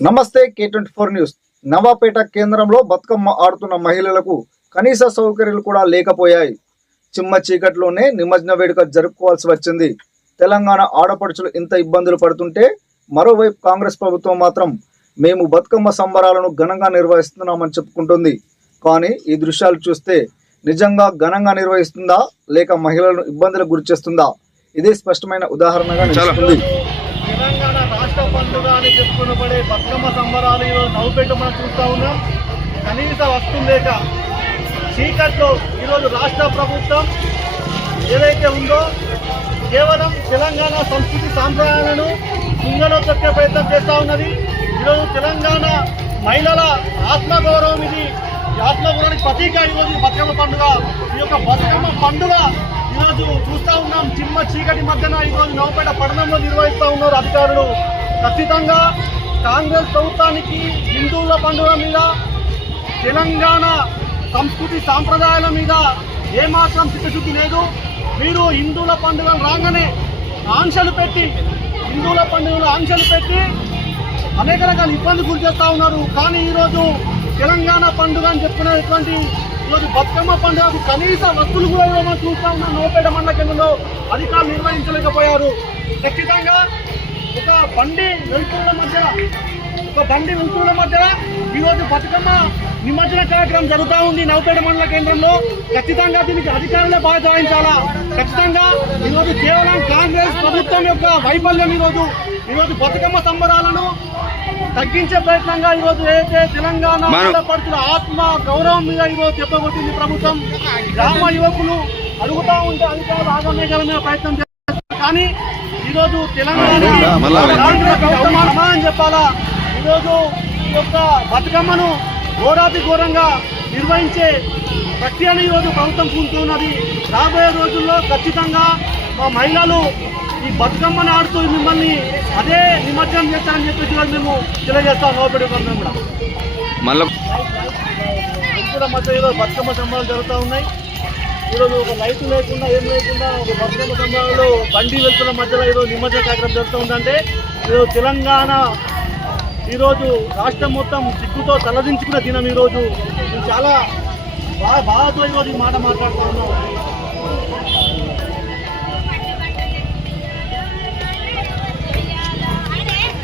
నమస్తే K24 news. Navapeta కేంద్రంలో బతుకమ్మ ఆడుతున్న మహిళలకు కనీస సౌకర్యాలు కూడా లేకపోయాయి. చిమ్మ చీకట్లోనే నిమజ్జన వేడుక జరుపుకోవాల్సి వచ్చింది. తెలంగాణ ఆడపడుచులు ఇంత ఇబ్బందులు పడుతుంటే మరోవైపు కాంగ్రెస్ ప్రభుత్వం మాత్రం మేము బతుకమ్మ సంబరాలను ఘనంగా నిర్వహిస్తున్నామని చెప్పుకుంటుంది. కానీ ఈ దృశ్యాలు చూస్తే నిజంగా ఘనంగా నిర్వహిస్తుందా లేక మహిళలను ఇబ్బందులకు గురిచేస్తుందా ఇదే స్పష్టమైన ఉదాహరణగా నిలుస్తుంది. తెలంగాణ రాష్ట్ర పండుగ అని చెప్పుకునబడే బతుకమ్మ సంబరాలు ఈరోజు నవ్వుపేట మనం చూస్తూ ఉన్నాం. కనీస వస్తువు లేక చీకట్లో ఈరోజు రాష్ట్ర ప్రభుత్వం ఏదైతే ఉందో కేవలం తెలంగాణ సంస్కృతి సాంప్రదాయాలను కుంగలో తొక్కే ప్రయత్నం చేస్తూ ఉన్నది. ఈరోజు తెలంగాణ మహిళల ఆత్మగౌరవం, ఇది ఆత్మగౌరవానికి ప్రతీక ఈరోజు బతుకమ్మ పండుగ. ఈ యొక్క బతుకమ్మ పండుగ ఈరోజు చూస్తూ ఉన్నాం. చిమ్మ చీకటి మధ్యన ఈరోజు నవపేట పట్టణంలో నిర్వహిస్తూ ఉన్నారు అధికారులు. ఖచ్చితంగా కాంగ్రెస్ ప్రభుత్వానికి హిందువుల పండుగ మీద, తెలంగాణ సంస్కృతి సాంప్రదాయాల మీద ఏమాత్రం చిత్తశుద్ధి లేదు. మీరు హిందువుల పండుగలు రాగానే ఆంక్షలు పెట్టి, హిందువుల పండుగలు ఆంక్షలు పెట్టి అనేక రకాల ఇబ్బందులు గురి చేస్తూ ఉన్నారు. కానీ ఈరోజు తెలంగాణ పండుగ అని చెప్పుకునేటువంటి ఈరోజు బతుకమ్మ పండుగకు కనీస వస్తువులు కూడా మనం చూస్తూ ఉన్నాం. నవపేట మండల కేంద్రంలో అధికారులు నిర్వహించలేకపోయారు. ఖచ్చితంగా ఒక బండి వెళ్తున్న మధ్య ఈరోజు బతుకమ్మ నిమజ్జన కార్యక్రమం జరుగుతూ ఉంది నవపేట మండల కేంద్రంలో. ఖచ్చితంగా దీనికి అధికారులే బాధ్యత వహించాలా. ఖచ్చితంగా ఈరోజు కేవలం కాంగ్రెస్ ప్రభుత్వం యొక్క వైఫల్యం ఈరోజు బతుకమ్మ సంబరాలను తగ్గించే ప్రయత్నంగా ఈరోజు ఏదైతే తెలంగాణ ఆడపడుచుల ఆత్మ గౌరవం మీద ఈరోజు చెప్పబోతుంది ప్రభుత్వం. గ్రామ యువకులు అడుగుతా ఉంటే అధికారులు ఆగమేఘాల ప్రయత్నం చేస్తారు. కానీ ఈరోజు తెలంగాణ అని చెప్పాలా. ఈరోజు ఈ యొక్క బతుకమ్మను ఘోరాతి ఘోరంగా నిర్వహించే ప్రక్రియను ఈరోజు ప్రభుత్వం పూనుతున్నది. రాబోయే రోజుల్లో ఖచ్చితంగా మా మహిళలు ఈ బతుకమ్మను ఆడుతూ మిమ్మల్ని అదే నిమజ్జనం చేస్తారని చెప్పేసి మేము తెలియజేస్తాం. నవపేట కూడా మళ్ళీ మధ్య ఈరోజు బతుకమ్మ సంబరాలు జరుగుతూ ఉన్నాయి. ఈరోజు ఒక లైట్ లేకుండా ఏం లేకుండా ఒక బతుకమ్మ సంబరాలు బండి వెళ్తున్న మధ్యలో ఈరోజు నిమజ్జన కార్యక్రమం జరుగుతూ ఉందంటే ఈరోజు తెలంగాణ ఈరోజు రాష్ట్రం మొత్తం సిగ్గుతో తలదించుకున్న దినం. ఈరోజు చాలా బాధతో ఈరోజు ఈ మాట మాట్లాడుతూ ఉన్నాం.